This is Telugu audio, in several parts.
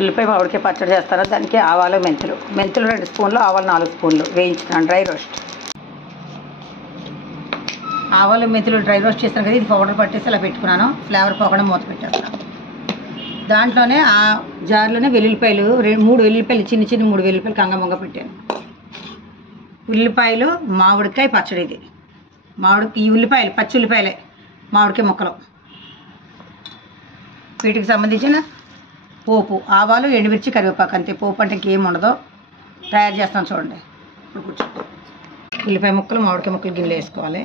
ఉల్లిపాయ మామిడికాయ పచ్చడి చేస్తాను. దానికి ఆవాలు మెంతులు 2 స్పూన్లు, ఆవాలు 4 స్పూన్లు వేయించుకున్నాను. డ్రై రోస్ట్ ఆవాలు మెంతులు డ్రై రోస్ట్ చేస్తాను కదా, ఇది పౌడర్ పట్టేసి ఇలా పెట్టుకున్నాను. ఫ్లేవర్ పోకుండా మూత పెట్టేస్తాను. దాంట్లోనే ఆ జార్లోనే వెల్లుల్లిపాయలు 3 వెల్లుల్లిపాయలు చిన్న 3 వెల్లుల్లిపాయలు కంగమంగ పెట్టాను. ఉల్లిపాయలు మామిడికాయ పచ్చడి. ఇది ఈ ఉల్లిపాయలు పచ్చి ఉల్లిపాయలే, మామిడికాయ ముక్కలు. వీటికి సంబంధించిన పోపు ఆవాలు, ఎండుమిర్చి, కరివేపాకు, అంతే. పోపు అంటే ఇంకేం ఉండదు. తయారు చేస్తాను చూడండి. ఇప్పుడు కూర్చోండి. ఉల్లిపాయ ముక్కలు మామిడికాయ ముక్కలు గిన్నెలో వేసుకోవాలి.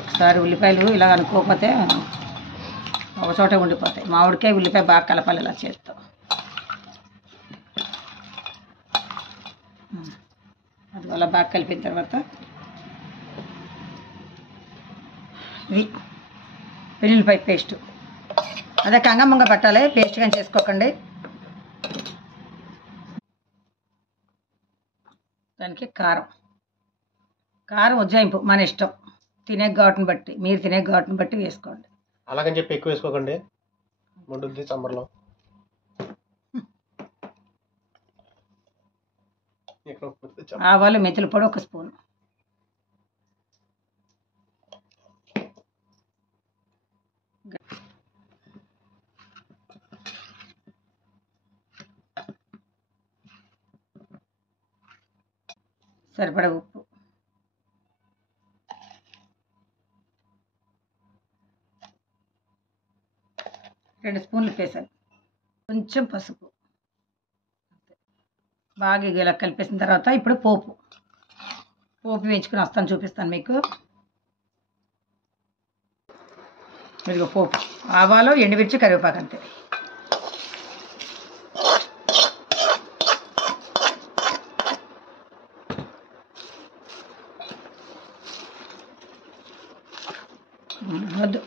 ఒకసారి ఉల్లిపాయలు ఇలా అనుకోకపోతే ఒక చోట ఉండిపోతాయి. మామిడికాయ ఉల్లిపాయ బాగా కలపాలి ఇలా చేత్తో. అది అలా బాగా కలిపిన తర్వాత ఇది వెల్లుల్లిపాయ పేస్టు, అదే కంగమ్మంగా పెట్టాలి, పేస్ట్ కానీ చేసుకోకండి. దానికి కారం ఉజ్జాయింపు మన ఇష్టం, తినే ఘాటుని బట్టి, మీరు తినే ఘాటుని బట్టి వేసుకోండి. అలాగని చెప్పి ఎక్కువ వేసుకోకండి, మండుద్ది సమ్మర్లో. ఆవాలు మెంతుల పొడి 1 స్పూన్, సరిపడా ఉప్పు, రెండు స్పూన్లు వేసాను. కొంచెం పసుపు, బాగా ఇలా కలిపేసిన తర్వాత ఇప్పుడు పోపు వేయించుకుని వస్తాను, చూపిస్తాను మీకు. ఇదిగో పోపు, ఆవాలు, ఎండుమిర్చి, కరివేపాకు, అంతే. వద్దు,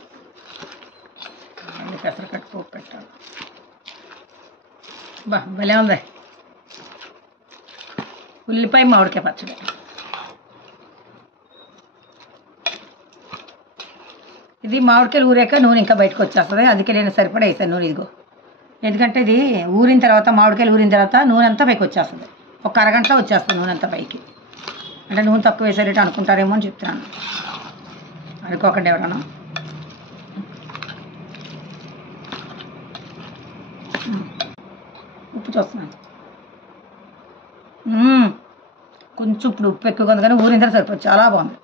పెసరకట్టు పోపు పెట్టాలి. భలే ఉంది ఉల్లిపాయ మామిడికాయ పచ్చడి. ఇది మామిడికాయలు ఊరాక నూనె ఇంకా బయటకు వచ్చేస్తుంది, అందుకే నేను సరిపడా వేసాను నూనె. ఇదిగో, ఎందుకంటే ఇది ఊరిన తర్వాత, మామిడికాయలు ఊరిన తర్వాత నూనె అంతా పైకి వచ్చేస్తుంది. ఒక అరగంటలో వచ్చేస్తుంది నూనె అంతా పైకి. అంటే నూనె తక్కువ వేసేటట్టు అనుకుంటారేమో అని చెప్తున్నాను, అనుకోకండి ఎవరన్నా. ఉప్పు చూస్తున్నాను, కొంచెం ఇప్పుడు ఉప్పు ఎక్కువగా ఉంది కానీ ఊరిన తర్వాత సరిపోతుంది, చాలా బాగుంది.